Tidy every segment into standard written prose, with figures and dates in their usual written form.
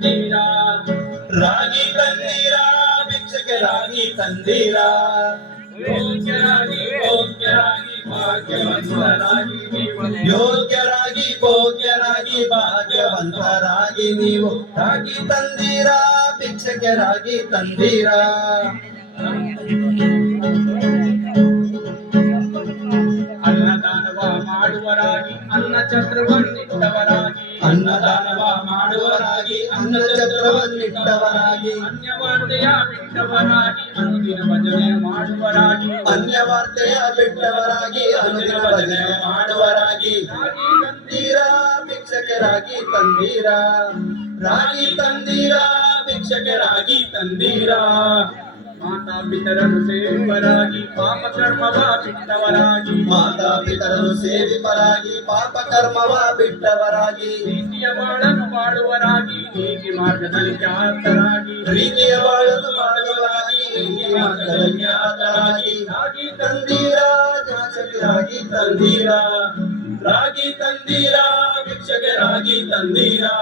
ತಂದೀರಾ, ರಾಗಿ ತಂದೀರಾ ಭಿಕ್ಷಕರಾಗಿ ತಂದೀರಾ, ಯೋಗ್ಯರಾಗಿ ಭೋಗ್ಯರಾಗಿ ಭಾಗ್ಯವಂತರಾಗಿ ನೀವು ಯೋಗ್ಯರಾಗಿ ಭೋಗ್ಯರಾಗಿ ಭಾಗ್ಯವಂತರಾಗಿ ನೀವು ರಾಗಿ ತಂದೀರಾ ಭಿಕ್ಷಕರಾಗಿ ತಂದೀರಾ. ಅನ್ನದಾನವ ಮಾಡುವರಾಗಿ ಅನ್ನ ಛತ್ರವನ್ನಿಟ್ಟವರಾಗಿ, ಅನ್ನದಾನವ ಮಾಡುವರಾಗಿ ಅನ್ನ ಛತ್ರವನ್ನಿಟ್ಟವರಾಗಿ, ಅನ್ಯವಾರ್ತೆಯ ಬಿಟ್ಟವರಾಗಿ ಅನುದಿನ ಭಜನೆ ಮಾಡುವರಾಗಿ, ಅನ್ಯವಾರ್ತೆಯ ಬಿಟ್ಟವರಾಗಿ ಅನುದಿನ ಭಜನೆ ಮಾಡುವರಾಗಿ ರಾಗಿ ತಂದೀರಾ ಭಿಕ್ಷಕರಾಗಿ ತಂದೀರಾ, ರಾಗಿ ತಂದೀರಾ ಭಿಕ್ಷಕರಾಗಿ ತಂದೀರಾ. ಮಾತಾ ಪಿತರನ್ನು ಸೇವಕರಾಗಿ ಪಾಪ ಕರ್ಮವ ಬಿಟ್ಟವರಾಗಿ, ಮಾತಾ ಪಿತರನ್ನು ಸೇವಿಪರಾಗಿ ಪಾಪ ಕರ್ಮವ ಬಿಟ್ಟವರಾಗಿ, ಪ್ರೀತಿಯ ಬಾಳನ್ನು ಮಾಡುವರಾಗಿ ನೀತಿ ಮಾರ್ಗದಲ್ಲಿ ಖ್ಯಾತರಾಗಿ, ಪ್ರೀತಿಯ ಬಾಳಲು ಮಾಡುವರಾಗಿ ನೀತಿ ಮಾರ್ಗದಲ್ಲಿ ಖ್ಯಾತರಾಗಿ ರಾಗಿ ತಂದೀರಾ ಭಿಕ್ಷಕರಾಗಿ ತಂದೀರಾ, ರಾಗಿ ತಂದೀರಾ ಭಿಕ್ಷಕರಾಗಿ ತಂದೀರಾ.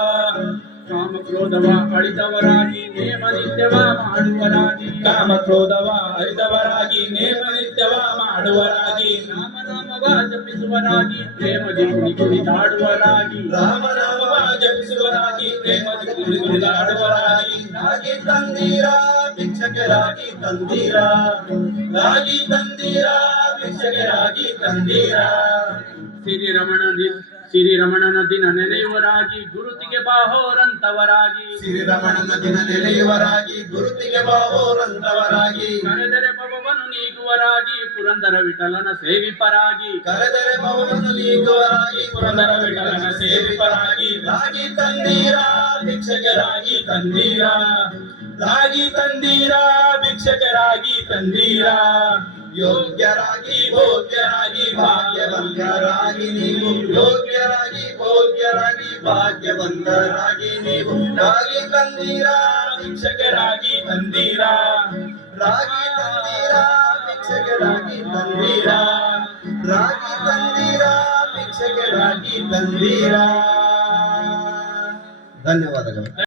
ಕಾಮ ಕ್ರೋಧವ ಅಳಿದವರಾಗಿ ನೇಮ ನಿತ್ಯವ ಮಾಡುವರಾಗಿ, ಕಾಮ ಕ್ರೋಧವ ಅರಿತವರಾಗಿ ನೇಮ ನಿತ್ಯವ ಮಾಡುವರಾಗಿ, ರಾಮನಾಮವ ಜಪಿಸುವರಾಗಿ ಪ್ರೇಮದಿ ಕುಣಿದಾಡುವರಾಗಿ, ರಾಮನಾಮವ ಜಪಿಸುವರಾಗಿ ಪ್ರೇಮದಿ ಕುಣಿದಾಡುವರಾಗಿ ರಾಗಿ ತಂದೀರಾ ಭಿಕ್ಷಕರಾಗಿ ತಂದೀರಾ, ರಾಗಿ ತಂದೀರಾ ಭಿಕ್ಷಕರಾಗಿ ತಂದೀರಾ. ಶ್ರೀರಮಣನ ದಿನ ನೆನೆಯುವರಾಗಿ ಗುರುತಿಗೆ ಬಾಹೋರಂತವರಾಗಿ, ಶ್ರೀರಮಣನ ದಿನ ನೆನೆಯುವರಾಗಿ ಗುರುತಿಗೆ ಬಾಹೋರಂತವರಾಗಿ, ಕರೆದರೆ ಭವವನ್ನು ನೀಗುವರಾಗಿ ಪುರಂದರ ವಿಠಲನ ಸೇವಿಪರಾಗಿ, ಕರೆದರೆ ಭವವನ್ನು ನೀಗುವರಾಗಿ ಪುರಂದರ ವಿಠಲನ ಸೇವಿಪರಾಗಿ ರಾಗಿ ತಂದೀರಾ ಭಿಕ್ಷಕರಾಗಿ ತಂದೀರಾ, ರಾಗಿ ತಂದೀರಾ ಭಿಕ್ಷಕರಾಗಿ ತಂದೀರಾ. ಯೋಗ್ಯರಾಗಿ ಭೋಗ್ಯರಾಗಿ ಭಾಗ್ಯವಂತರಾಗಿ ನೀವು, ಯೋಗ್ಯರಾಗಿ ಭೋಗ್ಯರಾಗಿ ಭಾಗ್ಯವಂತರಾಗಿ ನೀವು ರಾಗಿ ತಂದೀರಾ ಭಿಕ್ಷಕರಾಗಿ ತಂದೀರಾ, ರಾಗಿ ತಂದೀರಾ ಭಿಕ್ಷಕರಾಗಿ ತಂದೀರಾ, ರಾಗಿ ತಂದೀರಾ ಭಿಕ್ಷಕರಾಗಿ ತಂದೀರಾ. ಧನ್ಯವಾದಗಳು.